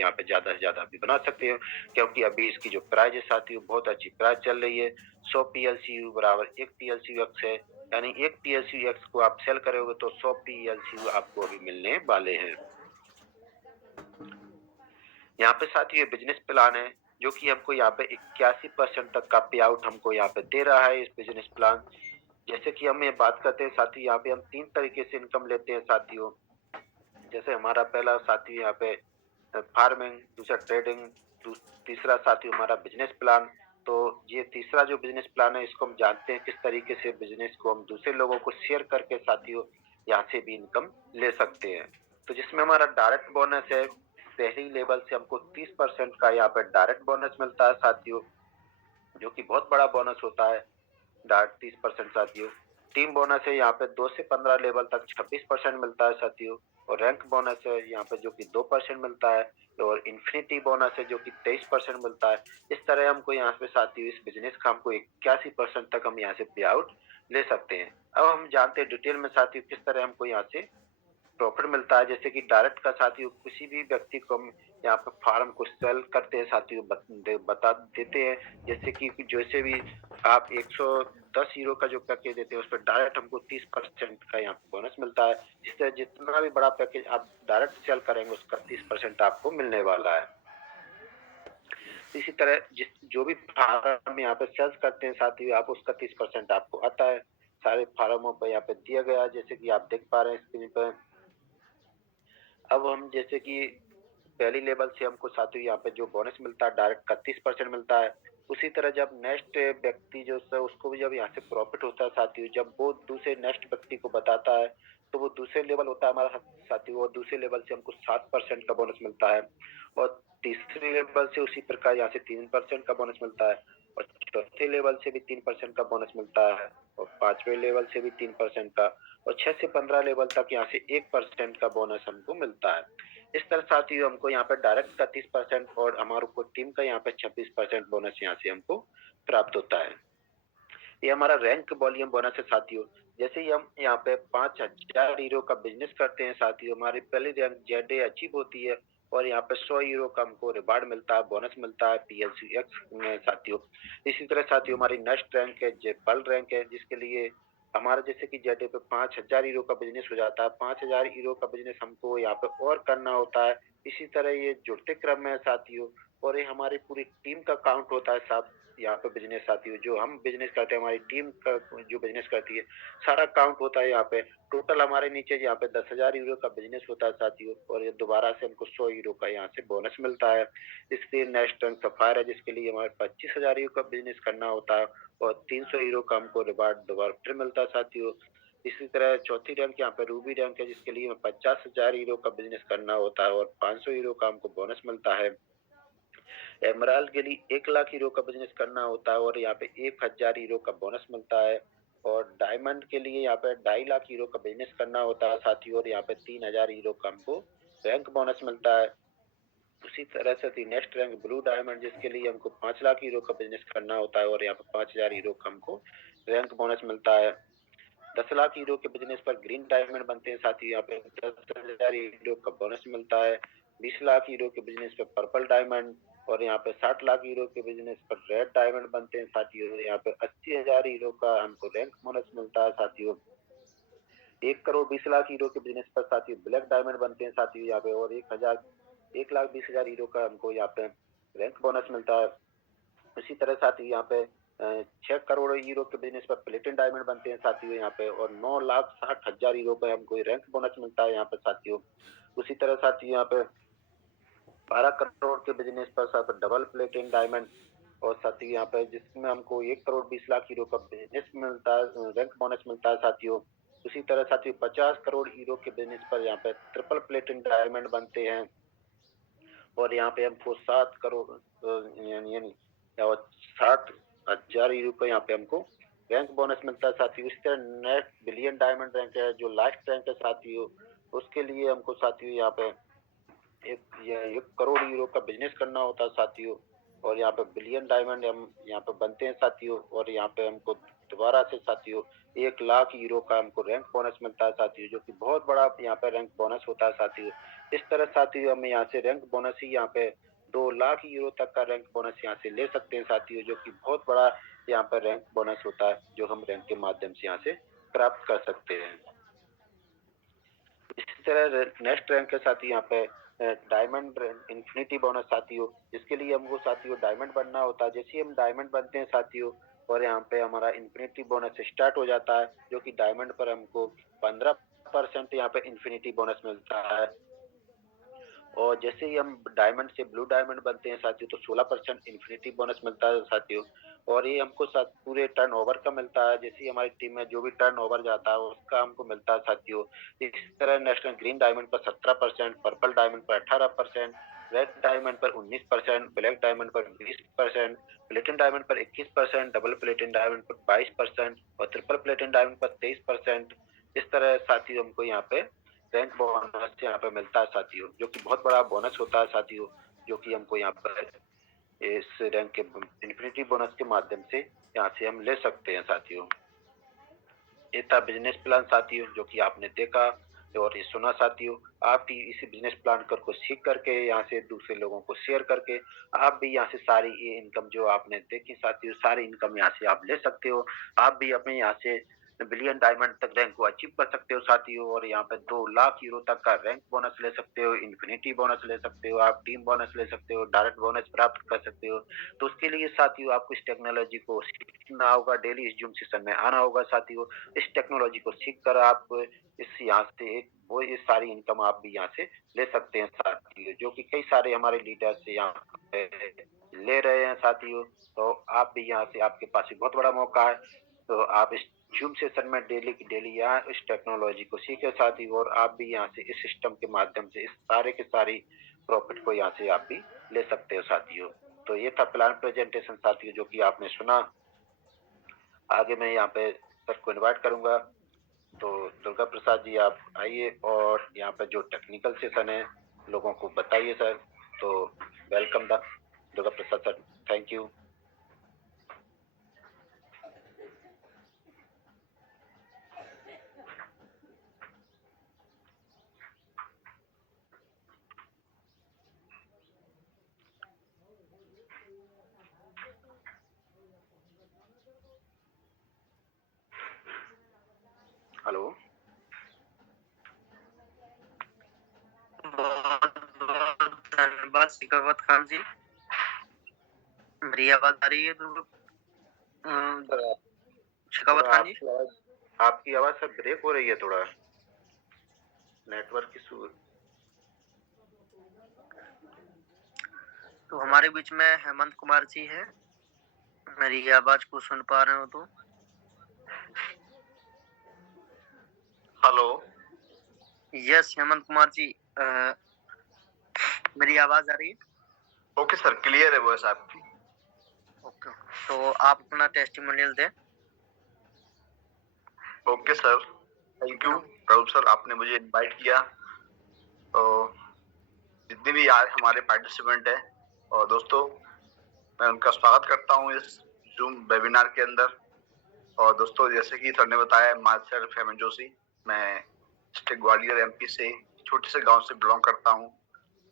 यहाँ पे ज़्यादा से ज़्यादा भी बना सकते हो, क्योंकि अभी इसकी जो प्राइस है साथियों बहुत अच्छी प्राइस चल रही है। 100 पीएलसीयू बराबर 1 पीएलसीयू एक्स है, यानी 1 पीएलसीयू एक्स को आप सेल करोगे तो 100 पीएलसीयू आपको अभी मिलने वाले हैं। यहाँ पे साथियों ये बिजनेस प्लान है जो कि हमको यहाँ पे 81% तक का पे आउट हमको यहाँ पे दे रहा है इस बिजनेस प्लान। जैसे कि हम ये बात करते हैं साथियों, यहाँ पे हम 3 तरीके से इनकम लेते हैं साथियों। जैसे हमारा पहला साथियों यहाँ पे फार्मिंग, दूसरा ट्रेडिंग, तीसरा साथियों हमारा बिजनेस प्लान। तो ये तीसरा जो बिजनेस प्लान है इसको हम जानते हैं किस तरीके से बिजनेस को हम दूसरे लोगों को शेयर करके साथियों यहाँ से भी इनकम ले सकते हैं। तो जिसमें हमारा डायरेक्ट बोनस है, पहली लेवल से हमको 30% का यहाँ पे डायरेक्ट बोनस मिलता है साथियों, जो कि बहुत बड़ा बोनस होता है। डायरेक्ट 30% साथियों। टीम बोनस है यहाँ पे 2 से 15 लेवल तक 26% मिलता है साथियों। और रैंक बोनस है यहाँ पे जो कि 2% मिलता है। और इन्फिनिटी बोनस है जो कि 23% मिलता है। इस तरह हमको यहाँ पे साथियों इस बिजनेस का हमको 81% तक हम यहाँ से पे आउट ले सकते हैं। अब हम जानते हैं डिटेल में साथियों किस तरह हमको यहाँ से प्रॉफिट मिलता है। जैसे कि डायरेक्ट का साथियों किसी भी व्यक्ति को हम यहाँ पे फार्म को सेल करते हैं साथियों, बता देते हैं। जैसे कि जैसे भी आप 110 यूरो का जो पैकेज देते हैं उस पर डायरेक्ट हमको 30% का यहाँ पे बोनस मिलता है। इस तरह जितना भी बड़ा पैकेज आप डायरेक्ट सेल करेंगे उसका 30% आपको मिलने वाला है। इसी तरह जो भी फार्म यहाँ पे सेल्स करते हैं साथियों आप उसका 30% आपको आता है। सारे फार्मों पर यहाँ पे दिया गया है जैसे कि आप देख पा रहे हैं स्क्रीन पर। अब हम जैसे कि पहली लेवल से हमको साथियों यहाँ पे जो बोनस मिलता है डायरेक्ट का 30% मिलता है। उसी तरह जब नेक्स्ट व्यक्ति जो उसको भी जब यहाँ से प्रॉफिट होता है साथियों, जब वो दूसरे नेक्स्ट व्यक्ति को बताता है तो वो दूसरे लेवल होता है हमारा साथियों, और दूसरे लेवल से हमको 7% का बोनस मिलता है। और तीसरे लेवल से उसी प्रकार यहाँ से 3% का बोनस मिलता है। और चौथे लेवल से भी 3% का बोनस मिलता है। और पांचवें लेवल से भी 3% का। और 6 से 15 लेवल तक यहाँ से 1% का बोनस हमको मिलता है। इस तरह साथियों हमको यहाँ पे डायरेक्ट का 30% और हमारे को टीम का यहाँ पे 26% बोनस यहाँ से हमको प्राप्त होता है। ये हमारा रैंक वॉल्यूम बोनस है साथियों। जैसे ही हम यहाँ पे 5000 यूरो का बिजनेस करते हैं साथियों, हमारी पहली रैंक जेड अचीव होती है। और यहाँ पे 100 यूरो का हमको रिवार्ड मिलता है, बोनस मिलता है पीएलसी एक्स में साथियों। इसी तरह साथियों हमारी नेक्स्ट रैंक है जेपल रैंक है, जिसके लिए हमारा जैसे कि जेडे पे 5000 यूरो का बिजनेस हो जाता है। 5000 यूरो का बिजनेस हमको यहाँ पे और करना होता है। इसी तरह ये जुड़ते क्रम में है साथियों। और ये हमारी पूरी टीम का काउंट होता है साथ यहाँ पे बिजनेस साथियों, जो हम बिजनेस करते हैं हमारी टीम का जो बिजनेस करती है सारा काउंट होता है यहाँ पे। टोटल हमारे नीचे यहाँ पे 10,000 यूरो का बिजनेस होता है साथियों। और ये दोबारा से हमको 100 यूरो का यहाँ से बोनस मिलता है। इसलिए नेक्स्ट रैंक सफायर है जिसके लिए हमारे 25,000 यूरो का बिजनेस करना होता है। और 300 यूरो का हमको रिवार्ड दोबारा फिर मिलता है साथियों। इसी तरह चौथी रैंक यहाँ पे रूबी रैंक है जिसके लिए 50,000 यूरो का बिजनेस करना होता है और 500 यूरो का हमको बोनस मिलता है। एमराल्ड के लिए 1 लाख यूरो का बिजनेस करना होता है और यहाँ पे 1,000 यूरो का बोनस मिलता है। और डायमंड के लिए यहाँ पे 2.5 लाख यूरो का बिजनेस करना होता है साथियों, और यहाँ पे 3,000 यूरो का हमको रैंक बोनस मिलता है। उसी तरह से नेक्स्ट रैंक ब्लू डायमंड जिसके लिए हमको 5 लाख यूरो का बिजनेस करना होता है और यहाँ पे 5,000 यूरो का हमको रैंक बोनस मिलता है। 10 लाख यूरो के बिजनेस पर ग्रीन डायमंड बनते हैं साथियों, यहाँ पे 10,000 यूरो का बोनस मिलता है। 20 लाख यूरो के बिजनेस पर पर्पल डायमंड और यहाँ पे 60 लाख यूरो के बिजनेस पर रेड डायमंड बनते हैं साथियों। यहाँ पे 80,000 यूरो का हमको रैंक बोनस मिलता है साथियों। 1 करोड़ 20 लाख यूरो के बिजनेस पर साथियों ब्लैक डायमंड बनते हैं साथियों यहाँ पे। और 1,20,000 यूरो का हमको यहाँ पे रैंक बोनस मिलता है। उसी तरह साथियों यहाँ पे 6 करोड़ यूरो के बिजनेस पर प्लेटिनम डायमंड बनते हैं साथियों यहाँ पे। और 9,60,000 यूरो का हमको रैंक बोनस मिलता है यहाँ पे साथियों। उसी तरह साथियों यहाँ पे 12 करोड़ के बिजनेस पर साथ डबल प्लेटिनम डायमंड और साथियों यहाँ पे जिसमें हमको 1 करोड़ 20 लाख यूरो का बिजनेस मिलता है, रैंक बोनस मिलता है साथियों। उसी तरह साथियों 50 करोड़ यूरो के बिजनेस पर यहाँ पे ट्रिपल प्लेटिनम डायमंड बनते हैं। और यहाँ पे हमको 7 करोड़ यानी और 60,000 यूरो का यहाँ पे हमको रैंक बोनस मिलता है साथियों। इस तरह नेक्स्ट बिलियन डायमंड रैंक है जो लास्ट रैंक है साथियों, उसके लिए हमको साथियों यहाँ पे 1 करोड़ यूरो का बिजनेस करना होता है साथियों। और यहाँ पे बिलियन डायमंड हम यहाँ पे बनते हैं साथियों। और यहाँ पे हमको दोबारा से साथियों 1 लाख यूरो का हमको रैंक बोनस मिलता है साथियों, जो कि बहुत बड़ा यहाँ पे रैंक बोनस होता है साथियों। इस तरह साथियों हम यहाँ से रैंक बोनस ही यहाँ पे 2 लाख यूरो तक का रैंक बोनस यहाँ से ले सकते हैं साथियों, जो कि बहुत बड़ा यहाँ पर रैंक बोनस होता है, जो हम रैंक के माध्यम से यहाँ से प्राप्त कर सकते हैं। इसी तरह नेक्स्ट रैंक के साथ यहाँ पे डायमंड इन्फिनिटी बोनस साथियों, जिसके लिए हमको साथियों डायमंड बनना होता है। जैसे ही हम डायमंड बनते हैं साथियों और यहाँ पे हमारा इन्फिनिटी बोनस स्टार्ट हो जाता है, जो कि डायमंड पर हमको 15% यहाँ पे इन्फिनिटी बोनस मिलता है। और जैसे ही हम डायमंड से ब्लू डायमंड बनते हैं साथियों, तो 16% इन्फिनिटी बोनस मिलता है साथियों। और ये हमको साथ पूरे टर्नओवर का मिलता है। जैसे ही हमारी टीम में जो भी टर्नओवर जाता है उसका हमको मिलता है साथियों। इस तरह नेशनल ग्रीन डायमंड पर 17%, पर्पल डायमंड पर 18%, रेड डायमंड पर 19%, ब्लैक डायमंड पर 20%, प्लेटिनम डायमंड पर 21%, डबल प्लेटिनम डायमंड पर 22% और ट्रिपल प्लेटिनम डायमंड पर 23%। इस तरह साथियों हमको यहाँ पे रैंक बोनस यहाँ पे मिलता है साथियों, जो कि बहुत बड़ा बोनस होता है साथियों, जो कि हमको यहाँ पर इस रैंक के इन्फिनिटी बोनस के माध्यम से यहाँ से हम ले सकते हैं साथियों। ये था बिजनेस प्लान साथियों, जो कि आपने देखा और ये सुना साथियों। आप भी इसी बिजनेस प्लान को सीख करके यहाँ से दूसरे लोगों को शेयर करके आप भी यहाँ से सारी ये इनकम जो आपने देखी साथियों, सारी इनकम यहाँ से आप ले सकते हो। आप भी अपने यहाँ से बिलियन डायमंड तक रैंक को अचीव कर सकते हो साथियों, और यहाँ पे 2 लाख यूरो तक का रैंक बोनस ले सकते हो, इन्फिनिटी बोनस ले सकते हो, आप टीम बोनस ले सकते हो, डायरेक्ट बोनस प्राप्त कर सकते हो। तो उसके लिए साथियों आपको इस टेक्नोलॉजी को सीखना होगा, डेली इस जूम सेशन में आना होगा साथियों। इस टेक्नोलॉजी को सीख कर आप इस यहाँ से वो ये सारी इनकम आप भी यहाँ से ले सकते हैं साथियों, जो कि कई सारे हमारे लीडर से यहाँ पे ले रहे हैं साथियों। तो आप भी यहाँ से, आपके पास भी बहुत बड़ा मौका है। तो आप इस जूम सेशन में डेली की डेली यहाँ इस टेक्नोलॉजी को सीखे साथियों, और आप भी यहाँ से इस सिस्टम के माध्यम से इस सारे के सारी प्रॉफिट को यहाँ से आप भी ले सकते हो साथियों। तो ये था प्लान प्रेजेंटेशन साथियों, जो कि आपने सुना। आगे मैं यहाँ पे सर को इनवाइट करूंगा। तो दुर्गा प्रसाद जी आप आइए और यहाँ पे जो टेक्निकल सेशन है लोगों को बताइए सर। तो welcome Durga Prasad sir, thank you. Hello, बहुत बहुत धन्यवाद शिकावत खान जी। मेरी आवाज आ रही है शिकावत खान जी? आपकी आवाज सर ब्रेक हो रही है, थोड़ा नेटवर्क इशू। तो हमारे बीच में हेमंत कुमार जी है, मेरी आवाज को सुन पा रहे हो तो? हेलो, यस हेमंत कुमार जी, मेरी आवाज आ रही है? ओके सर, क्लियर है वॉइस आपकी। ओके, तो आप अपना टेस्टिमोनियल दें। Okay sir, thank you Prabhu sir, आपने मुझे इनवाइट किया। तो जितने भी आज हमारे पार्टिसिपेंट है और दोस्तों, मैं उनका स्वागत करता हूँ इस जूम वेबिनार के अंदर। और दोस्तों, जैसे कि सर ने बताया, माई सेल्फ हेमंत जोशी, मैं डिस्ट्रिक्ट ग्वालियर एमपी से छोटे से गांव से बिलोंग करता हूँ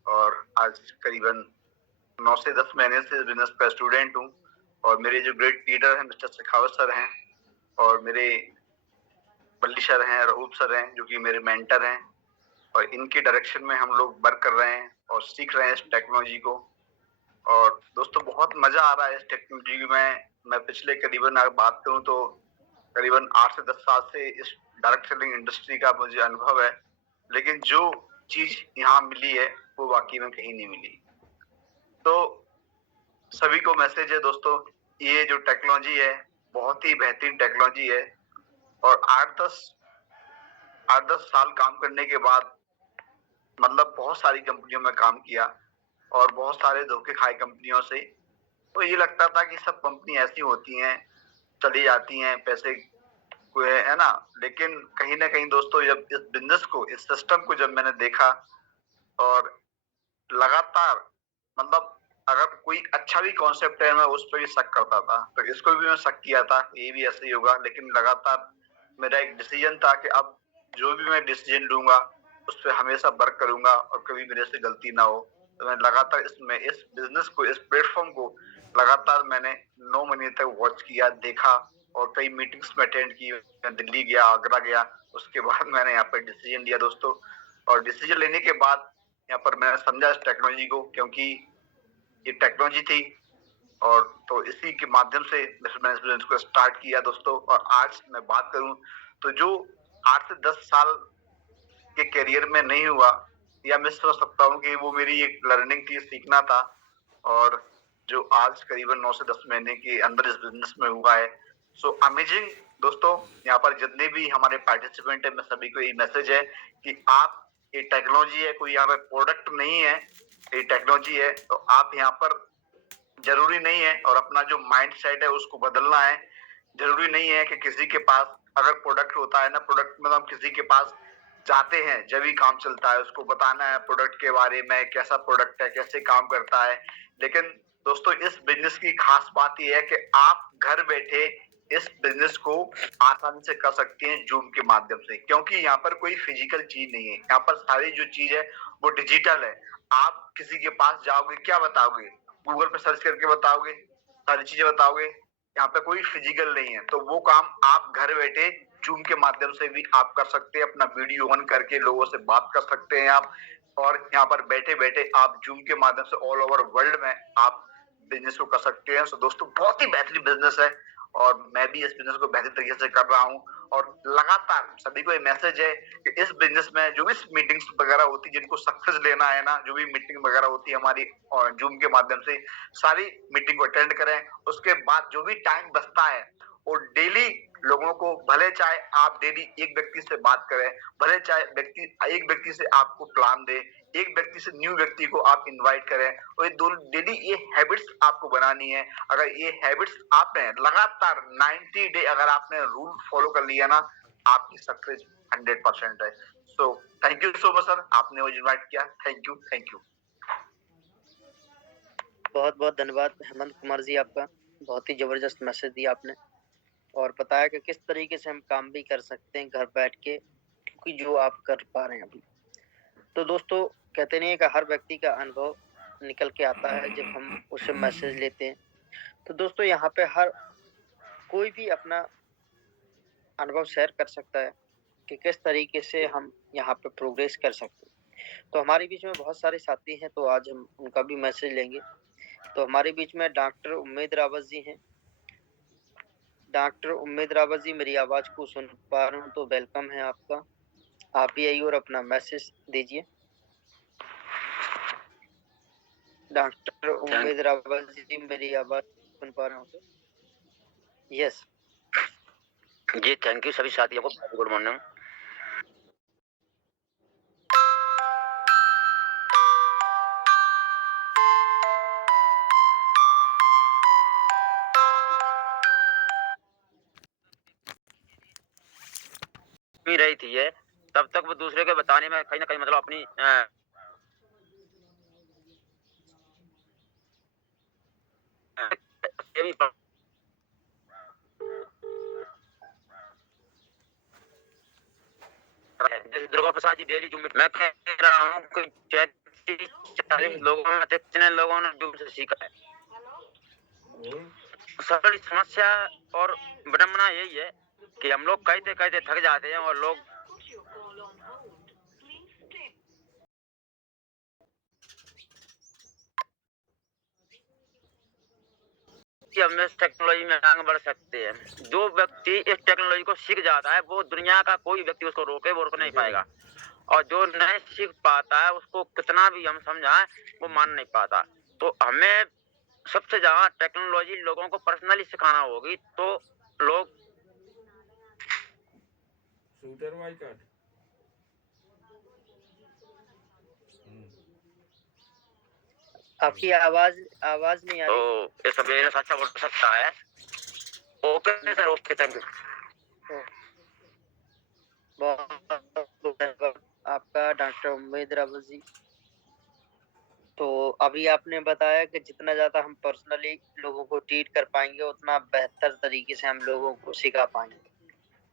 और आज करीबन 9 से 10 महीने से बिजनेस का स्टूडेंट हूँ। और मेरे जो ग्रेट लीडर हैं मिस्टर शेखावत सर हैं, और मेरे बल्ली सर हैं, रहूब सर हैं, जो कि मेरे मेंटर हैं, और इनके डायरेक्शन में हम लोग वर्क कर रहे हैं और सीख रहे हैं इस टेक्नोलॉजी को। और दोस्तों, बहुत मजा आ रहा है इस टेक्नोलॉजी में। मैं पिछले करीबन अगर बात करूं तो करीबन 8 से 10 साल से इस डायरेक्ट सेलिंग इंडस्ट्री का मुझे अनुभव है, लेकिन जो चीज यहाँ मिली है वो वाकई में कहीं नहीं मिली। तो सभी को मैसेज है दोस्तों, ये जो टेक्नोलॉजी है बहुत ही बेहतरीन टेक्नोलॉजी है। और 8-10 साल काम करने के बाद, मतलब बहुत सारी कंपनियों में काम किया और बहुत सारे धोखे खाए कंपनियों से, तो ये लगता था कि सब कंपनी ऐसी होती हैं, चली जाती हैं, पैसे को है ना। लेकिन कहीं ना कहीं दोस्तों, जब इस बिजनेस को, इस सिस्टम को जब मैंने देखा और लगातार, मतलब अगर कोई अच्छा भी कॉन्सेप्ट है मैं उस पर भी शक करता था, तो इसको भी मैं शक किया था ये भी ऐसे ही होगा, लेकिन लगातार मेरा एक डिसीजन था कि अब जो भी मैं डिसीजन लूंगा उस पर हमेशा वर्क करूंगा और कभी मेरे से गलती ना हो। तो मैं लगातार इस बिजनेस को, इस प्लेटफॉर्म को लगातार मैंने 9 महीने तक वॉच किया, देखा और कई मीटिंग्स में अटेंड की। मैं दिल्ली गया, आगरा गया, उसके बाद मैंने यहाँ पर डिसीजन लिया दोस्तों। और डिसीजन लेने के बाद यहाँ पर मैंने समझा इस टेक्नोलॉजी को, क्योंकि ये टेक्नोलॉजी थी और तो इसी के माध्यम से मैंने इस बिजनेस को स्टार्ट किया दोस्तों। और आज मैं बात करूं तो जो 8 से 10 साल के करियर में नहीं हुआ, या मैं समझ सकता हूँ कि वो मेरी एक लर्निंग थी, सीखना था। और जो आज करीबन 9 से 10 महीने के अंदर इस बिजनेस में हुआ है, सो अमेजिंग दोस्तों। यहाँ पर जितने भी हमारे पार्टिसिपेंट है, मैं सभी को यही मैसेज है कि आप, ये टेक्नोलॉजी है, कोई यहाँ पे प्रोडक्ट नहीं है, ये टेक्नोलॉजी है। तो आप यहाँ पर जरूरी नहीं है, और अपना जो माइंड सेट है उसको बदलना है। जरूरी नहीं है कि किसी के पास अगर प्रोडक्ट होता है ना, प्रोडक्ट मतलब हम किसी के पास जाते हैं जब भी काम चलता है, उसको बताना है प्रोडक्ट के बारे में, कैसा प्रोडक्ट है, कैसे काम करता है। लेकिन दोस्तों इस बिजनेस की खास बात यह है कि आप घर बैठे इस बिजनेस को आसानी से कर सकते हैं जूम के माध्यम से, क्योंकि यहाँ पर कोई फिजिकल चीज नहीं है। यहाँ पर सारी जो चीज है वो डिजिटल है। आप किसी के पास जाओगे, क्या बताओगे? गूगल पे सर्च करके बताओगे, सारी चीजें बताओगे। यहाँ पे कोई फिजिकल नहीं है, तो वो काम आप घर बैठे जूम के माध्यम से भी आप कर सकते हैं। अपना वीडियो ऑन करके लोगों से बात कर सकते हैं आप, और यहाँ पर बैठे बैठे आप जूम के माध्यम से ऑल ओवर वर्ल्ड में आप बिजनेस को कर सकते हैं। सो दोस्तों बहुत ही बेहतरीन बिजनेस है, और मैं भी इस बिजनेस को बेहतर तरीके से कर रहा हूँ। और लगातार सभी को ये मैसेज है कि इस बिजनेस में जो भी मीटिंग्स वगैरह होती है, जिनको सक्सेस लेना है ना, जो भी मीटिंग वगैरह होती है हमारी जूम के माध्यम से, सारी मीटिंग को अटेंड करें। उसके बाद जो भी टाइम बचता है वो डेली लोगों को, भले चाहे आप डेली एक व्यक्ति से बात करें, भले चाहे एक व्यक्ति से आपको प्लान दे, एक व्यक्ति से न्यू व्यक्ति को आप इनवाइट करें, और ये डेली ये हैबिट्स आपको बनानी है। अगर ये हैबिट्स आपने लगातार 90 डे अगर आपने रूल फॉलो कर लिया ना, आपकी सक्सेस 100% है। So thank you so much sir, आपने मुझे इनवाइट किया। Thank you, thank you. बहुत बहुत धन्यवाद हेमंत कुमार जी आपका। बहुत ही जबरदस्त मैसेज दिया आपने और बताया कि किस तरीके से हम काम भी कर सकते हैं घर बैठ के, क्योंकि जो आप कर पा रहे हैं अभी। तो दोस्तों कहते नहीं है कि हर व्यक्ति का अनुभव निकल के आता है जब हम उससे मैसेज लेते हैं। तो दोस्तों यहाँ पे हर कोई भी अपना अनुभव शेयर कर सकता है कि किस तरीके से हम यहाँ पे प्रोग्रेस कर सकते हैं। तो हमारे बीच में बहुत सारे साथी हैं, तो आज हम उनका भी मैसेज लेंगे। तो हमारे बीच में डॉक्टर उम्मेद रावत जी हैं। डॉक्टर उम्मेद रावत जी, मेरी आवाज को सुन पा रहे हो तो वेलकम है आपका। आप भी आइए और अपना मैसेज दीजिए। डॉक्टर उम्मेद रावत जी, मेरी आवाज सुन पा रहे हो तो? यस जी, थैंक यू सभी साथियों को। Good morning. रही थी ये, तब तक वो दूसरे के बताने में कहीं ना कहीं मतलब अपनी दुर्गा प्रसाद जी डेली जूम, मैं कह रहा हूँ कि 40 लोगों में कितने लोगों ने जूम से सीखा है। सरल समस्या और विडंबना यही है कि हम लोग कहते कहते थक जाते हैं और लोग कि हम इस टेक्नोलॉजी में आगे बढ़ सकते हैं। जो व्यक्ति इस टेक्नोलॉजी को सीख जाता है, वो दुनिया का कोई व्यक्ति उसको वो रोक नहीं पाएगा। और जो नहीं सीख पाता है, उसको कितना भी हम समझाएं, वो मान नहीं पाता। तो हमें सबसे ज्यादा टेक्नोलॉजी लोगों को पर्सनली सिखाना होगी, तो लोग आपकी आवाज नहीं आ रही। तो इस अवेयरनेस अच्छा हो सकता है। Okay sir, okay, thank you. बहुत धन्यवाद आपका डॉक्टर उम्मेद रावत जी। तो अभी आपने बताया कि जितना ज़्यादा हम पर्सनली लोगों को ट्रीट कर पाएँगे, उतना बेहतर तरीके से हम लोगों को सिखा पाएँगे।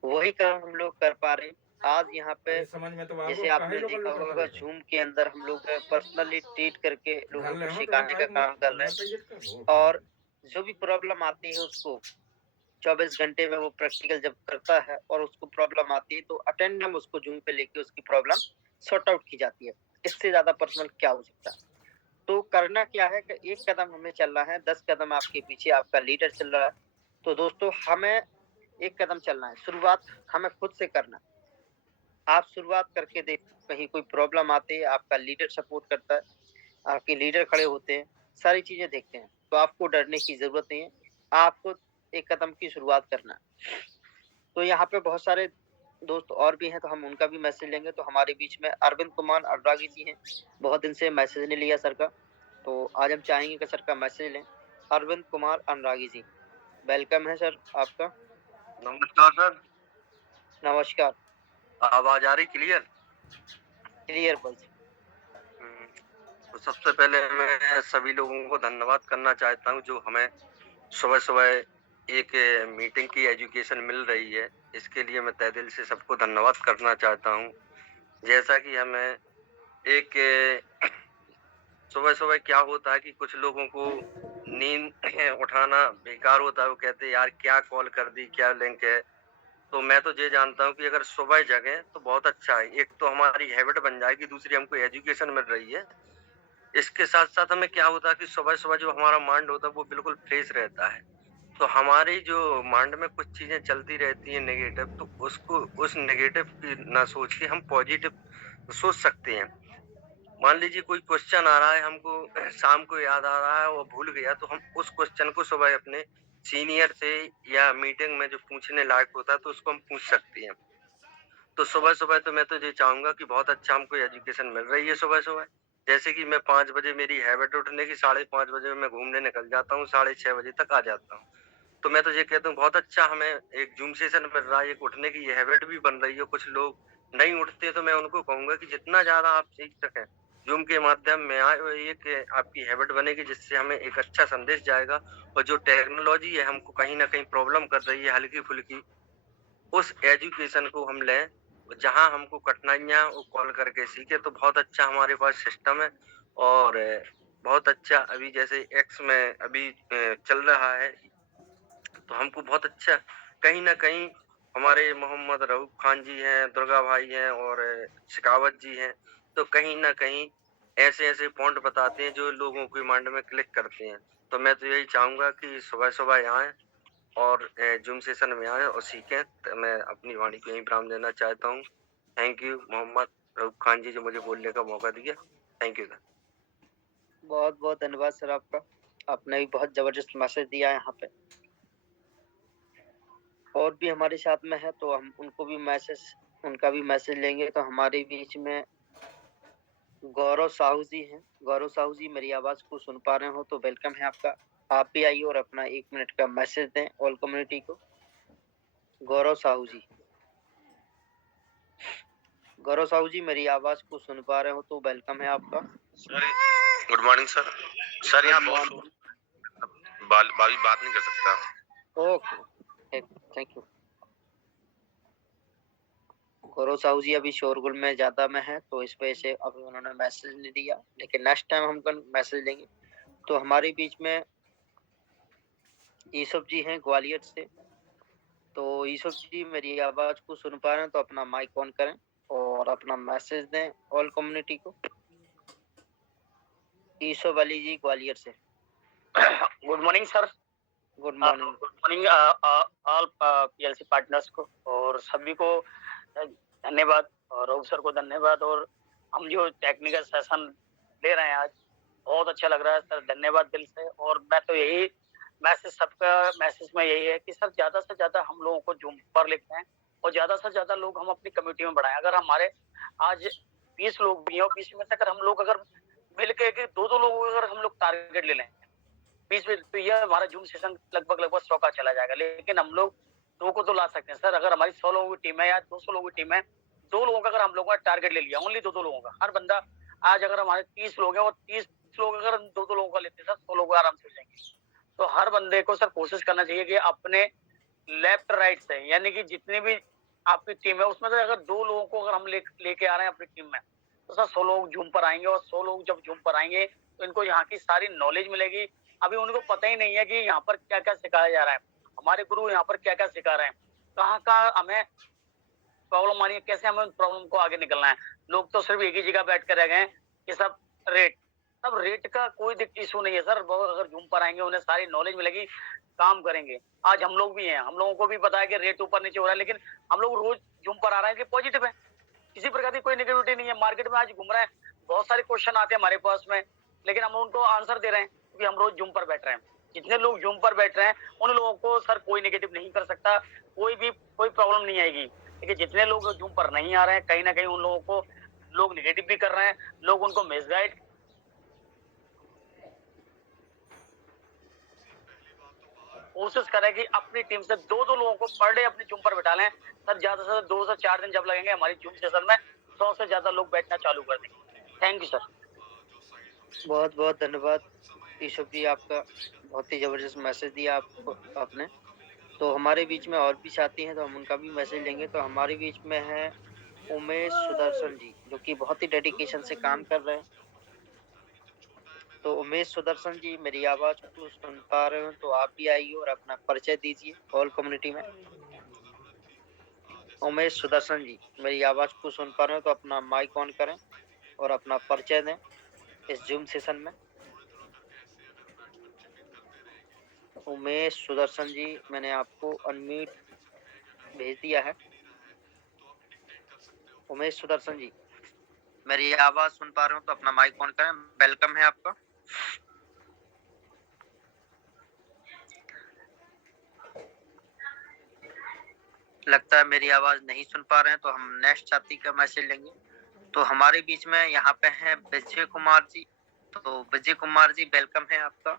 वही काम हम लोग कर पा रहे हैं। आज यहाँ पे समझ में तो जैसे आपने देखा होगा ज़ूम के अंदर हम लोग पर्सनली ट्रीट करके लोगों को सिखाने का काम कर रहे हैं, और जो भी प्रॉब्लम आती है उसको 24 घंटे में वो प्रैक्टिकल जब करता है और उसको प्रॉब्लम आती है तो अटेंडम उसको ज़ूम पे लेके उसकी प्रॉब्लम सॉर्ट आउट की जाती है। इससे ज़्यादा पर्सनल क्या हो सकता है? तो करना क्या है कि एक कदम हमें चलना है, 10 कदम आपके पीछे आपका लीडर चल रहा है। तो दोस्तों हमें एक कदम चलना है, शुरुआत हमें खुद से करना है। आप शुरुआत करके देखो, कहीं कोई प्रॉब्लम आती है, आपका लीडर सपोर्ट करता है, आपके लीडर खड़े होते हैं, सारी चीज़ें देखते हैं, तो आपको डरने की ज़रूरत नहीं है। आपको एक कदम की शुरुआत करना है। तो यहाँ पे बहुत सारे दोस्त और भी हैं, तो हम उनका भी मैसेज लेंगे। तो हमारे बीच में अरविंद कुमार अनुरागी जी हैं, बहुत दिन से मैसेज नहीं लिया सर का, तो आज हम चाहेंगे कि सर का मैसेज लें। अरविंद कुमार अनुरागी जी, वेलकम है सर आपका। नमस्कार सर। नमस्कार। आवाज आ रही क्लियर? Clear voice. तो सबसे पहले मैं सभी लोगों को धन्यवाद करना चाहता हूँ जो हमें सुबह एक मीटिंग की एजुकेशन मिल रही है। इसके लिए मैं तहे दिल से सबको धन्यवाद करना चाहता हूँ। जैसा कि हमें एक सुबह क्या होता है कि कुछ लोगों को नींद उठाना बेकार होता है। वो कहते हैं यार क्या कॉल कर दी, क्या लिंक है। तो मैं तो ये जानता हूँ कि अगर सुबह जगें तो बहुत अच्छा है। एक तो हमारी हैबिट बन जाएगी, दूसरी हमको एजुकेशन मिल रही है। इसके साथ-साथ हमें क्या होता है कि सुबह-सुबह जो हमारा माइंड होता है वो बिल्कुल फ्रेश रहता है। तो हमारी जो माइंड में कुछ चीज़ें चलती रहती हैं नेगेटिव, तो उसको उस नेगेटिव की ना सोच के हम पॉजिटिव सोच सकते हैं। मान लीजिए कोई क्वेश्चन आ रहा है हमको शाम को याद आ रहा है और भूल गया, तो हम उस क्वेश्चन को सुबह अपने सीनियर से या मीटिंग में जो पूछने लायक होता है तो उसको हम पूछ सकते हैं। तो सुबह-सुबह तो मैं तो ये चाहूँगा कि बहुत अच्छा हमको एजुकेशन मिल रही है सुबह-सुबह। जैसे कि मैं 5 बजे मेरी हैबिट उठने की, 5:30 बजे मैं घूमने निकल जाता हूँ, 6:30 बजे तक आ जाता हूँ। तो मैं तो ये कहता हूँ बहुत अच्छा हमें एक ज़ूम सेशन मिल रहा है, एक उठने की ये हैबिट भी बन रही है। कुछ लोग नहीं उठते तो मैं उनको कहूँगा कि जितना ज़्यादा आप सीख सकें, ज़ूम के माध्यम में आए और एक आपकी हैबिट बनेगी जिससे हमें एक अच्छा संदेश जाएगा। और जो टेक्नोलॉजी है हमको कहीं न कहीं प्रॉब्लम कर रही है हल्की-फुल्की, उस एजुकेशन को हम लें, जहाँ हमको कठिनाइयाँ वो कॉल करके सीखें। तो बहुत अच्छा हमारे पास सिस्टम है और बहुत अच्छा अभी जैसे एक्स में अभी चल रहा है, तो हमको बहुत अच्छा कहीं न कहीं हमारे मोहम्मद रऊफ खान जी हैं, दुर्गा भाई हैं और शेखावत जी हैं, तो कहीं न कहीं ऐसे-ऐसे पॉइंट बताते हैं जो लोगों के माइंड में क्लिक करते हैं। तो मैं तो यही चाहूँगा कि सुबह-सुबह आएँ और ज़ूम सेशन में आएँ और सीखें। तो मैं अपनी वाणी को यहीं विराम देना चाहता हूँ। थैंक यू मोहम्मद रऊफ खान जी जो मुझे बोलने का मौका दिया। Thank you sir. बहुत-बहुत धन्यवाद सर आपका। आपने भी बहुत ज़बरदस्त मैसेज दिया है यहाँ पे। और भी हमारे साथ में है तो हम उनका भी मैसेज लेंगे। तो हमारे बीच में गौरव साहू जी हैं। गौरव साहू जी मेरी आवाज़ को सुन पा रहे हो तो वेलकम है आपका। आप भी आइए और अपना 1 मिनट का मैसेज दें ऑल कम्युनिटी को। गौरव साहू जी। गौरव साहू जी मेरी आवाज़ को सुन पा रहे हो तो वेलकम है आपका। Sir good morning sir. Sir यहाँ बहुत बात नहीं कर सकता। Okay, thank you. Gaurav Sahu ji अभी शोरगुल में ज़्यादा में है तो इस वजह से अभी उन्होंने मैसेज नहीं दिया, लेकिन नेक्स्ट टाइम हम कल मैसेज देंगे। तो हमारे बीच में यूसुफ जी हैं ग्वालियर से। तो यूसुफ जी मेरी आवाज़ को सुन पा रहे हैं तो अपना माइक ऑन करें और अपना मैसेज दें ऑल कम्युनिटी को। यूसुफ अली जी ग्वालियर से। Good morning sir. Good morning. Good morning all PLC partners को और सभी को धन्यवाद और रघु सर को धन्यवाद। और हम जो टेक्निकल सेशन ले रहे हैं आज बहुत अच्छा लग रहा है सर, धन्यवाद दिल से। और मैं तो यही मैसेज सबका मैसेज में यही है कि सर ज़्यादा से ज़्यादा हम लोगों को जूम पर लिखते हैं और ज़्यादा से ज़्यादा लोग हम अपनी कम्युनिटी में बढ़ाएं। अगर हमारे आज 20 लोग भी हैं और 20 में से अगर हम लोग अगर मिल के 2-2 लोगों को अगर हम लोग टारगेट ले लें 20 में, तो ये हमारा जूम सेशन लगभग 100 का चला जाएगा। लेकिन हम लोग 2 को तो ला सकते हैं सर। अगर हमारी 100 लोगों की टीम है या 200 लोगों की टीम है, 2 लोगों का अगर हम लोगों का टारगेट ले लिया, ओनली 2-2 लोगों का, हर बंदा आज अगर हमारे 30 लोग हैं और 30 20 लोग अगर 2-2 लोगों का लेते हैं सर, 100 लोग आराम से हो जाएंगे। तो हर बंदे को सर कोशिश करना चाहिए कि अपने लेफ्ट राइट से, यानी कि जितनी भी आपकी टीम है उसमें से अगर 2 लोगों को अगर हम लेके आ रहे हैं अपनी टीम में, तो सर 100 लोग जूम पर आएंगे, और 100 लोग जब जूम पर आएंगे तो इनको यहाँ की सारी नॉलेज मिलेगी। अभी उनको पता ही नहीं है कि यहाँ पर क्या क्या सिखाया जा रहा है, हमारे गुरु यहाँ पर क्या क्या सिखा रहे हैं, कहाँ कहाँ हमें प्रॉब्लम आ रही है, कैसे हमें उन प्रॉब्लम को आगे निकलना है। लोग तो सिर्फ एक ही जगह बैठ कर रह गए हैं कि सब रेट का कोई इशू नहीं है सर। वो अगर जूम पर आएंगे उन्हें सारी नॉलेज मिलेगी, काम करेंगे। आज हम लोग भी हैं, हम लोगों को भी पता है कि रेट ऊपर नीचे हो रहा है, लेकिन हम लोग रोज जूम पर आ रहे हैं कि पॉजिटिव है, किसी प्रकार की कोई नेगेटिविटी नहीं है। मार्केट में आज घूम रहे हैं, बहुत सारे क्वेश्चन आते हैं हमारे पास में, लेकिन हम उनको आंसर दे रहे हैं क्योंकि हम रोज जूम पर बैठ रहे हैं। जितने लोग जूम पर बैठ रहे हैं उन लोगों को सर कोई नेगेटिव नहीं कर सकता, कोई प्रॉब्लम नहीं आएगी। लेकिन जितने लोग जूम पर नहीं आ रहे हैं, कहीं ना कहीं उन लोगों को लोग नेगेटिव भी कर रहे हैं, लोग उनको मिसगाइड। कोशिश करें कि अपनी टीम से 2-2 लोगों को पर डे अपनी जूम पर बिठा लें सर। ज्यादा से ज्यादा 2 से 4 दिन जब लगेंगे हमारी जूम सेशन में 100 से ज्यादा लोग बैठना चालू कर देंगे। Thank you sir. बहुत बहुत धन्यवाद ईशव जी, आपका बहुत ही जबरदस्त मैसेज दिया आपने। तो हमारे बीच में और भी साथी हैं, तो हम उनका भी मैसेज लेंगे। तो हमारे बीच में है उमेश सुदर्शन जी, जो कि बहुत ही डेडिकेशन से काम कर रहे हैं। तो उमेश सुदर्शन जी, मेरी आवाज को सुन पा रहे हो तो आप भी आइए और अपना परिचय दीजिए ऑल कम्युनिटी में। उमेश सुदर्शन जी, मेरी आवाज को सुन पा रहे हो तो अपना माइक ऑन करें और अपना परिचय दें इस जूम सेशन में। उमेश सुदर्शन जी, मैंने आपको अनम्यूट भेज दिया है। उमेश सुदर्शन जी, मेरी आवाज सुन पा रहे हो तो अपना माइक ऑन करें। वेलकम है आपका। लगता है मेरी आवाज नहीं सुन पा रहे हैं, तो हम नेक्स्ट साथी का मैसेज लेंगे। तो हमारे बीच में यहाँ पे हैं विजय कुमार जी। तो विजय कुमार जी, वेलकम है आपका।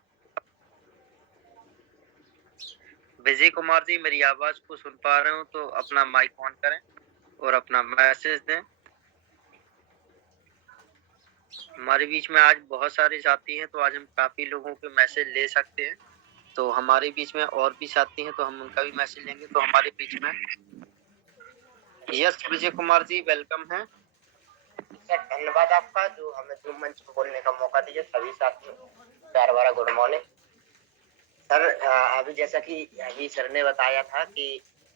विजय कुमार जी, मेरी आवाज को सुन पा रहे हो तो अपना माइक ऑन करें और अपना मैसेज दें। हमारे बीच में आज बहुत सारे साथी हैं, तो आज हम काफी लोगों के मैसेज ले सकते हैं। तो हमारे बीच में और भी साथी हैं, तो हम उनका भी मैसेज लेंगे। तो हमारे बीच में यस विजय कुमार जी, वेलकम है सर। धन्यवाद आपका जो हमें जूम मंच पर बोलने का मौका दीजिए। सभी साथियों प्यार भरा गुड मॉर्निंग सर। अभी जैसा कि अभी सर ने बताया था कि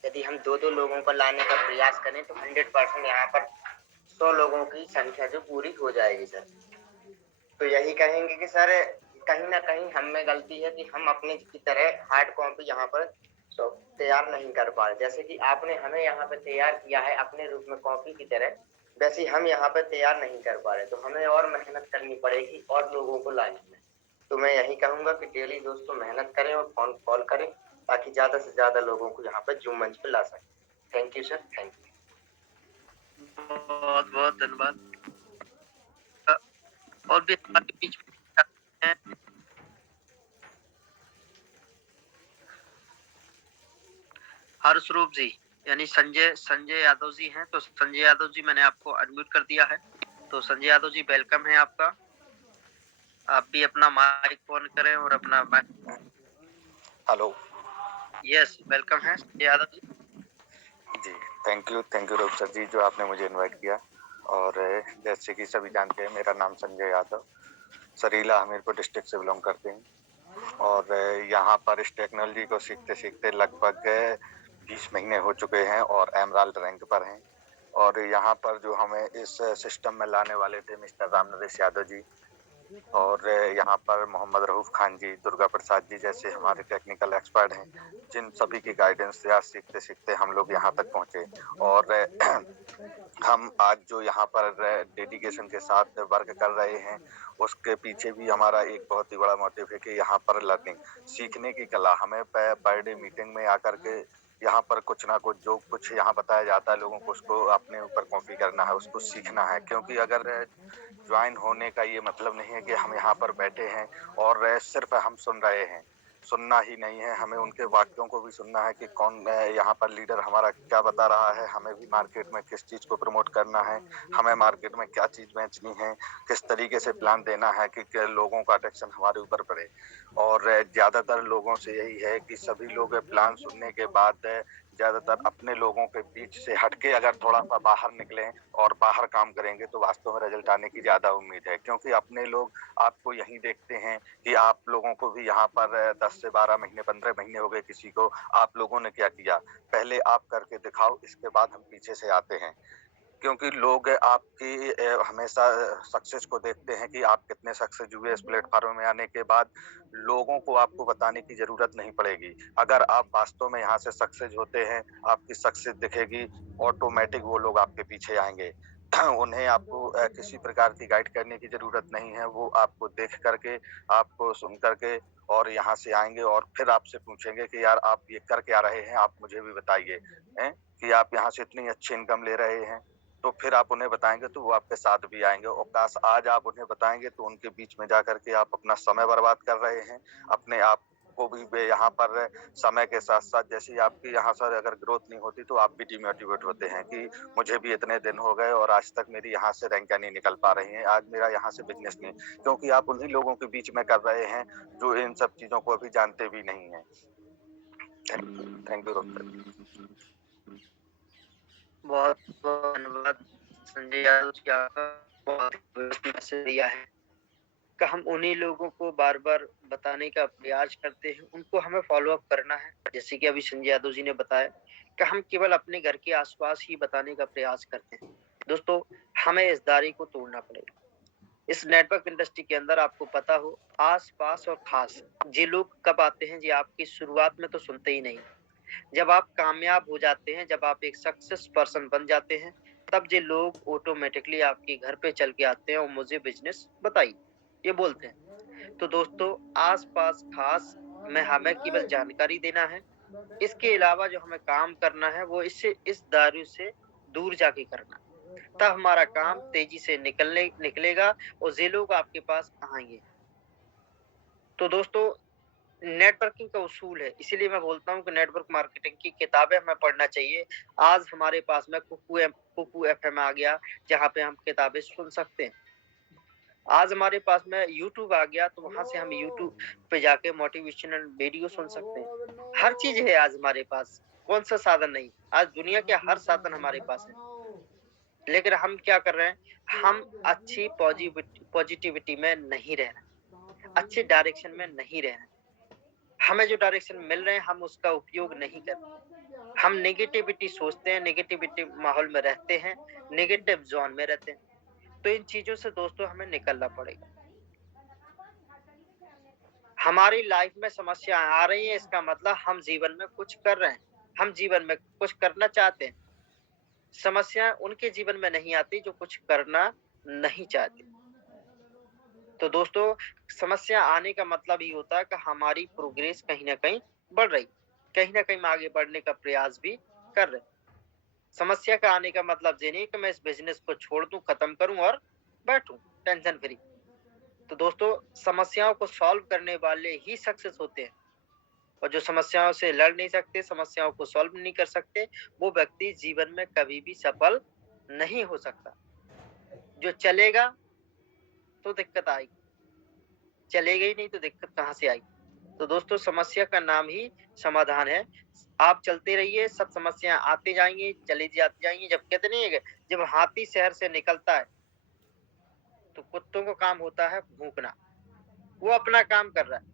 यदि हम 2-2 लोगों को लाने का प्रयास करें तो 100% यहाँ पर 100 लोगों की संख्या जो पूरी हो जाएगी सर। तो यही कहेंगे कि सर कहीं ना कहीं हम में गलती है कि हम अपने की तरह हार्ड कॉपी यहाँ पर तैयार नहीं कर पा रहे। जैसे कि आपने हमें यहाँ पर तैयार किया है अपने रूप में कॉपी की तरह, वैसे हम यहाँ पर तैयार नहीं कर पा रहे। तो हमें और मेहनत करनी पड़ेगी और लोगों को लाने में। तो मैं यही कहूंगा कि डेली दोस्तों मेहनत करें और फोन कॉल करें ताकि ज्यादा से ज्यादा लोगों को यहाँ पर जूम मंच पे ला सकें। Thank you sir, thank you. बहुत बहुत धन्यवाद। और भी हमारे बीच में हर्षरूप जी, यानी संजय यादव जी हैं। तो संजय यादव जी, मैंने आपको अनम्यूट कर दिया है। तो संजय यादव जी, वेलकम है आपका। आप भी अपना माइक ऑन करें और अपना हेलो। यस, वेलकम है संजय यादव जी। जी थैंक यू रघु सर जी, जो आपने मुझे इनवाइट किया। और जैसे कि सभी जानते हैं, मेरा नाम संजय यादव, सरीला हमीरपुर डिस्ट्रिक्ट से बिलोंग करते हैं। और यहाँ पर इस टेक्नोलॉजी को सीखते सीखते लगभग 20 महीने हो चुके हैं और एमराल्ड रैंक पर हैं। और यहाँ पर जो हमें इस सिस्टम में लाने वाले थे मिस्टर राम नरेश यादव जी, और यहाँ पर मोहम्मद रऊफ खान जी, दुर्गा प्रसाद जी जैसे हमारे टेक्निकल एक्सपर्ट हैं, जिन सभी की गाइडेंस से आज सीखते सीखते हम लोग यहाँ तक पहुँचे। और हम आज जो यहाँ पर डेडिकेशन के साथ वर्क कर रहे हैं, उसके पीछे भी हमारा एक बहुत ही बड़ा मोटिव है कि यहाँ पर लर्निंग, सीखने की कला, हमें पर डे मीटिंग में आकर के यहाँ पर कुछ ना कुछ जो कुछ यहाँ बताया जाता है लोगों को, उसको अपने ऊपर कॉपी करना है, उसको सीखना है। क्योंकि अगर ज्वाइन होने का ये मतलब नहीं है कि हम यहाँ पर बैठे हैं और सिर्फ हम सुन रहे हैं। सुनना ही नहीं है, हमें उनके वाक्यों को भी सुनना है कि कौन यहाँ पर लीडर हमारा क्या बता रहा है, हमें भी मार्केट में किस चीज़ को प्रमोट करना है, हमें मार्केट में क्या चीज़ बेचनी है, किस तरीके से प्लान देना है कि लोगों का अटेंशन हमारे ऊपर पड़े। और ज़्यादातर लोगों से यही है कि सभी लोग प्लान सुनने के बाद ज़्यादातर अपने लोगों के बीच से हटके अगर थोड़ा सा बाहर निकलें और बाहर काम करेंगे तो वास्तव में रिजल्ट आने की ज़्यादा उम्मीद है, क्योंकि अपने लोग आपको यहीं देखते हैं कि आप लोगों को भी यहाँ पर 10 से 12 महीने 15 महीने हो गए किसी को, आप लोगों ने क्या किया, पहले आप करके दिखाओ, इसके बाद हम पीछे से आते हैं। क्योंकि लोग आपकी हमेशा सक्सेस को देखते हैं कि आप कितने सक्सेस हुए। इस प्लेटफॉर्म में आने के बाद लोगों को आपको बताने की जरूरत नहीं पड़ेगी। अगर आप वास्तव में यहाँ से सक्सेस होते हैं, आपकी सक्सेस दिखेगी, ऑटोमेटिक वो लोग आपके पीछे आएंगे। उन्हें आपको किसी प्रकार की गाइड करने की जरूरत नहीं है, वो आपको देख करके, आपको सुन करके और यहाँ से आएंगे और फिर आपसे पूछेंगे कि यार आप ये कर क्या रहे हैं, आप मुझे भी बताइए कि आप यहाँ से इतनी अच्छी इनकम ले रहे हैं। तो फिर आप उन्हें बताएंगे तो वो आपके साथ भी आएंगे। और काश आज आप उन्हें बताएंगे तो उनके बीच में जा करके आप अपना समय बर्बाद कर रहे हैं, अपने आप को भी यहाँ पर समय के साथ साथ जैसे आपकी यहाँ से अगर ग्रोथ नहीं होती तो आप भी डिमोटिवेट होते हैं कि मुझे भी इतने दिन हो गए और आज तक मेरी यहाँ से रैंक नहीं निकल पा रही है, आज मेरा यहाँ से बिजनेस नहीं, क्योंकि आप उन्हीं लोगों के बीच में कर रहे हैं जो इन सब चीजों को अभी जानते भी नहीं है। Thank you doctor. बहुत बहुत धन्यवाद संजय यादव जी, आपका बहुत मैसेज दिया है कि हम उन्हीं लोगों को बार बार बताने का प्रयास करते हैं, उनको हमें फॉलो अप करना है। जैसे कि अभी संजय यादव जी ने बताया कि हम केवल अपने घर के आसपास ही बताने का प्रयास करते हैं। दोस्तों, हमें इस दायरे को तोड़ना पड़ेगा। इस नेटवर्क इंडस्ट्री के अंदर आपको पता हो, आस पास और खास ये लोग कब आते हैं, जी आपकी शुरुआत में तो सुनते ही नहीं। जब आप कामयाब हो जाते हैं, जब आप एक सक्सेस पर्सन बन जाते हैं, तब ये लोग ऑटोमेटिकली आपके घर पे चल के आते हैं और मुझे बिजनेस बताइए, ये बोलते हैं। तो दोस्तों, आस पास खास में हमें केवल जानकारी देना है। इसके अलावा जो हमें काम करना है वो इस दायरे से दूर जाके करना, तब हमारा काम तेजी से निकलेगा और ये लोग आपके पास आएंगे। तो दोस्तों, नेटवर्किंग का उसूल है, इसीलिए मैं बोलता हूँ कि नेटवर्क मार्केटिंग की किताबें हमें पढ़ना चाहिए। आज हमारे पास में कुकू एफएम आ गया, जहाँ पे हम किताबें सुन सकते हैं। आज हमारे पास में यूट्यूब आ गया, तो वहां से हम यूट्यूब पे जाके मोटिवेशनल वीडियो सुन सकते हैं। हर चीज है आज हमारे पास, कौन सा साधन नहीं। आज दुनिया के हर साधन हमारे पास है, लेकिन हम क्या कर रहे हैं, हम अच्छी पॉजिटिविटी में नहीं रह रहे, अच्छे डायरेक्शन में नहीं रह रहे। हमें जो डायरेक्शन मिल रहे हैं हम उसका उपयोग नहीं करते। हम नेगेटिविटी सोचते हैं, नेगेटिविटी माहौल में रहते हैं, नेगेटिव जोन में रहते हैं। तो इन चीजों से दोस्तों हमें निकलना पड़ेगा। हमारी लाइफ में समस्या आ रही है, इसका मतलब हम जीवन में कुछ कर रहे हैं, हम जीवन में कुछ करना चाहते हैं। समस्या उनके जीवन में नहीं आती जो कुछ करना नहीं चाहते। तो दोस्तों, समस्या आने का मतलब ये होता है कि हमारी प्रोग्रेस कहीं ना कहीं बढ़ रही, कहीं ना कहीं आगे बढ़ने का प्रयास भी कर रहे। समस्या का आने का मतलब ये नहीं कि मैं इस बिजनेस को छोड़ दूं, खत्म करूं और बैठूं टेंशन फ्री। तो दोस्तों, समस्याओं को सॉल्व करने वाले ही सक्सेस होते हैं, और जो समस्याओं से लड़ नहीं सकते, समस्याओं को सॉल्व नहीं कर सकते, वो व्यक्ति जीवन में कभी भी सफल नहीं हो सकता। जो चलेगा तो दिक्कत आएगी, चलेगा ही नहीं तो दिक्कत कहां से आएगी। तो दोस्तों, समस्या का नाम ही समाधान है। आप चलते रहिए, सब समस्याएं आती जाएंगी, चली जाती जाएंगी। जब कहते नहीं है, जब हाथी शहर से निकलता है तो कुत्तों को काम होता है भूखना, वो अपना काम कर रहा है,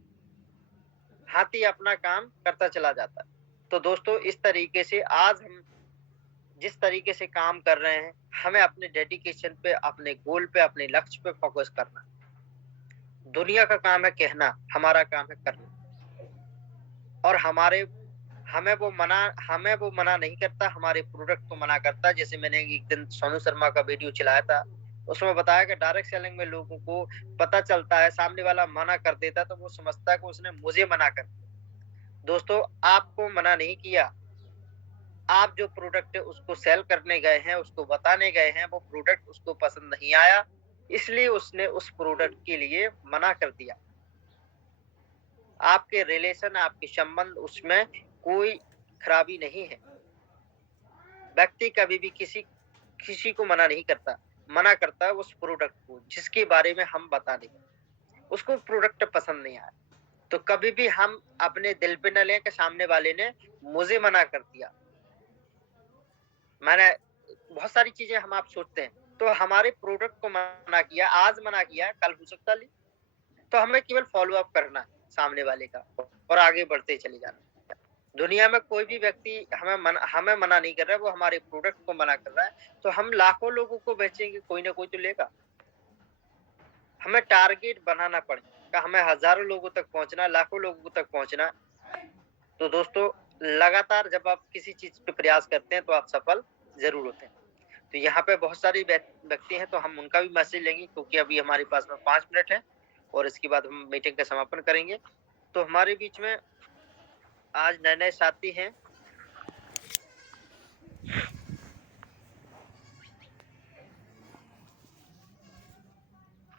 हाथी अपना काम करता चला जाता है। तो दोस्तों, इस तरीके से आज हम जिस तरीके से काम कर रहे हैं, हमें अपने डेडिकेशन पे, अपने गोल पे, अपने लक्ष्य पे फोकस करना। दुनिया का काम है कहना, हमारा काम है करना। और हमें वो मना नहीं करता, हमारे प्रोडक्ट को मना करता। जैसे मैंने एक दिन सोनू शर्मा का वीडियो चलाया था, उसमें बताया कि डायरेक्ट सेलिंग में लोगों को पता चलता है, सामने वाला मना कर देता तो वो समझता है कि उसने मुझे मना कर दिया। दोस्तों, आपको मना नहीं किया, आप जो प्रोडक्ट उसको सेल करने गए हैं, उसको बताने गए हैं, वो प्रोडक्ट उसको पसंद नहीं आया, इसलिए उसने उस प्रोडक्ट के लिए मना कर दिया। आपके रिलेशन, आपके संबंध, उसमें कोई खराबी नहीं है। व्यक्ति कभी भी किसी को मना नहीं करता, मना करता है उस प्रोडक्ट को जिसके बारे में हम बता दें। उसको प्रोडक्ट पसंद नहीं आया तो कभी भी हम अपने दिल पे न लें कि सामने वाले ने मुझे मना कर दिया। मैंने बहुत सारी चीजें हम आप सोचते हैं तो हमारे प्रोडक्ट को मना किया, आज मना किया, कल हो सकता नहीं। तो हमें केवल फॉलो अप करना है सामने वाले का और आगे बढ़ते चले जाना। दुनिया में कोई भी व्यक्ति हमें मना नहीं कर रहा है, वो हमारे प्रोडक्ट को मना कर रहा है तो हम लाखों लोगों को बेचेंगे, कोई ना कोई तो लेगा। हमें टारगेट बनाना पड़ेगा, हमें हजारों लोगों तक पहुंचना, लाखों लोगों तक पहुंचना। तो दोस्तों लगातार जब आप किसी चीज पे प्रयास करते हैं तो आप सफल जरूर होते हैं। तो यहाँ पे बहुत सारे व्यक्ति हैं तो हम उनका भी मैसेज लेंगे क्योंकि अभी हमारे पास में 5 मिनट है और इसके बाद हम मीटिंग का समापन करेंगे। तो हमारे बीच में आज नए साथी हैं।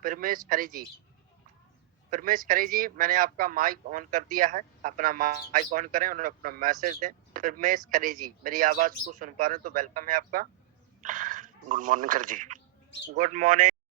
परमेश खरे जी, मैंने आपका माइक ऑन कर दिया है, अपना माइक ऑन करें और अपना मैसेज दें। परमेश खरे जी, मेरी आवाज को सुन पा रहे हैं तो वेलकम है आपका। Good morning sir ji. Good morning.